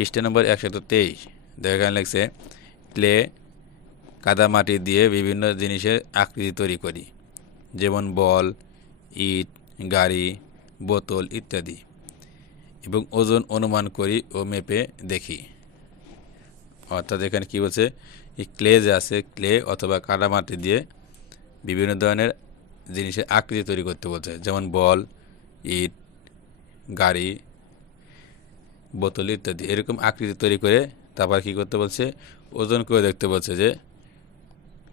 পৃষ্ঠা নম্বর 123। দেখো এখানে লিখছে ক্লে কাদামাটি দিয়ে বিভিন্ন জিনিসের আকৃতি তৈরি করি, যেমন বল, ইট, গাড়ি, বোতল ইত্যাদি, এবং ওজন অনুমান করি ও মেপে দেখি। অর্থাৎ এখানে কী বলছে, এই ক্লে যে আছে, ক্লে অথবা কাদামাটি দিয়ে বিভিন্ন ধরনের জিনিসের আকৃতি তৈরি করতে বলছে, যেমন বল, ইট, গাড়ি, বোতল ইত্যাদি। এরকম আকৃতি তৈরি করে তারপর কী করতে বলছে, ওজন করে দেখতে বলছে যে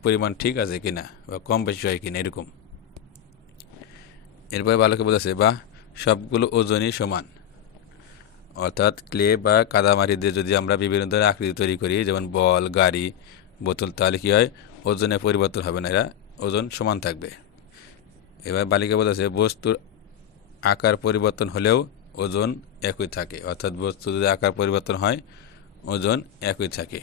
পরিমাণ ঠিক আছে কিনা বা কম বেশি হয় কিনা এরকম। এরপরে ভালোকে বলেছে বা সবগুলো ওজনই সমান। অর্থাৎ ক্লে বা কাদামাটি দিয়ে যদি আমরা বিভিন্ন ধরনের আকৃতি তৈরি করি, যেমন বল, গাড়ি, বোতল, তাহলে কী হয়, ওজনে পরিবর্তন হবে না, এরা ওজন সমান থাকবে। এবার বালিকা বলেছে বস্তুর আকার পরিবর্তন হলেও ওজন একই থাকে। অর্থাৎ বস্তু যদি আকার পরিবর্তন হয়, ওজন একই থাকে।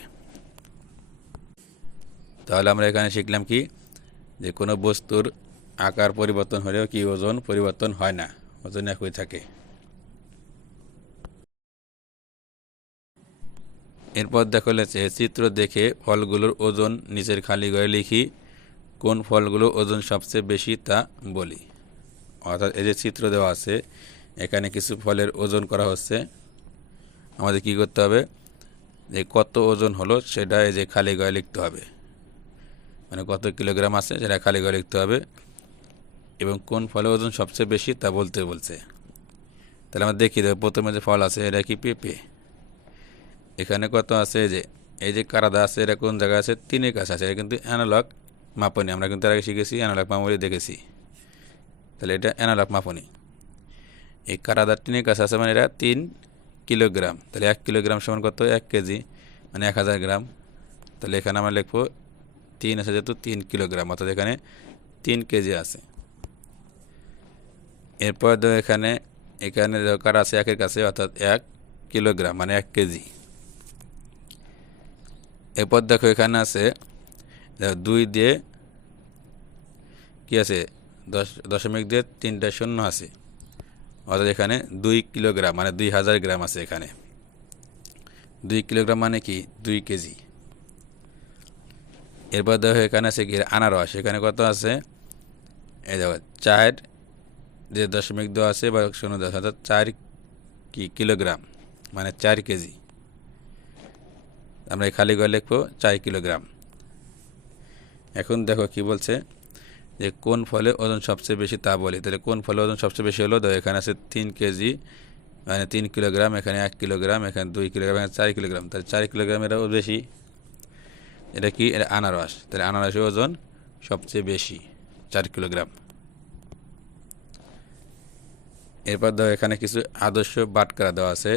তাহলে আমরা এখানে শিখলাম কি, যে কোনো বস্তুর আকার পরিবর্তন হলেও কি ওজন পরিবর্তন হয় না, ওজন একই থাকে। এরপর দেখা যাচ্ছে চিত্র দেখে ফলগুলোর ওজন নিচের খালি ঘরে লিখি, কোন ফলগুলো ওজন সবচেয়ে বেশি তা বলি। অর্থাৎ এই যে চিত্র দেওয়া আছে, এখানে কিছু ফলের ওজন করা হচ্ছে। আমাদের কি করতে হবে, যে কত ওজন হলো সেটা এই যে খালি ঘরে লিখতে হবে, মানে কত কিলোগ্রাম আছে সেটা খালি ঘরে লিখতে হবে, এবং কোন ফলের ওজন সবচেয়ে বেশি তা বলতে বলছে। তাহলে আমরা দেখি দেবো, প্রথমে যে ফল আছে এটা কি পেঁপে। এখানে কত আছে, এই যে কারাদা আছে, এটা কোন জায়গায় আছে, 3-এর কাছে আছে। এটা কিন্তু অ্যানালগ মাপনি, আমরা কিন্তু আগে শিখেছি অ্যানালগ মাপনি দেখেছি। তাহলে এটা অ্যানালগ মাপনি। এই কারাদা 3-এর কাছে আছে, মানে এটা 3 কিলোগ্রাম। তাহলে 1 কিলোগ্রাম সমান কত, 1 কেজি, মানে 1000 গ্রাম। তাহলে এখানে আমরা লিখবো 3 আছে যেহেতু 3 কিলোগ্রাম, অর্থাৎ এখানে 3 কেজি আছে। এরপর দেখো এখানে কারা আছে 1-এর কাছে, অর্থাৎ 1 কিলোগ্রাম মানে 1 কেজি। এরপর দেখো এখানে আছে 2 দিয়ে কি আছে, 10 দিয়ে 3টা শূন্য আছে, অর্থাৎ এখানে 2 কিলোগ্রাম মানে 2000 গ্রাম আছে। এখানে 2 কিলোগ্রাম মানে কি 2 কেজি। এরপর দেখো এখানে আছে কি আনারস, এখানে কত আছে, এই দেখো 4 যে 0.2 আছে বা শূন্য দেওয়া আছে, অর্থাৎ 4 কিলোগ্রাম মানে 4 কেজি। আমরা খালি ঘরে লিখবো 4 কিলোগ্রাম। এখন দেখো কি বলছে, যে কোন ফলে ওজন সবচেয়ে বেশি তা বলি। তাহলে কোন ফলে ওজন সবচেয়ে বেশি হলো, দেখো এখানে আছে 3 কেজি মানে 3 কিলোগ্রাম, এখানে 1 কিলোগ্রাম, এখানে 2 কিলোগ্রাম, এখানে 4 কিলোগ্রাম। তাহলে 4 কিলোগ্রাম এটা বেশি। এটা কি, এটা আনারস। তাহলে আনারসের ওজন সবচেয়ে বেশি 4 কিলোগ্রাম। এরপর দেখো এখানে কিছু আদর্শ বাটখারা দেওয়া আছে।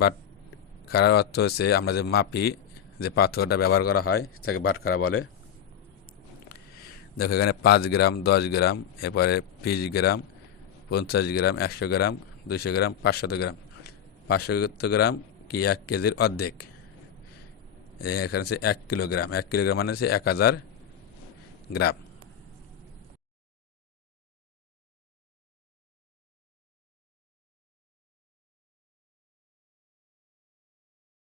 বাটখারার অর্থ হচ্ছে আমরা যে মাপি, যে পাথরটা ব্যবহার করা হয় তাকে বাটখারা বলে। দেখো এখানে 5 গ্রাম, 10 গ্রাম, এরপরে 20 গ্রাম, 50 গ্রাম, 100 গ্রাম, 200 গ্রাম, 500 গ্রাম। 500 গ্রাম কি 1 কেজির অর্ধেক। এখানে হচ্ছে 1 কিলোগ্রাম। 1 কিলোগ্রাম মানে হচ্ছে 1000 গ্রাম।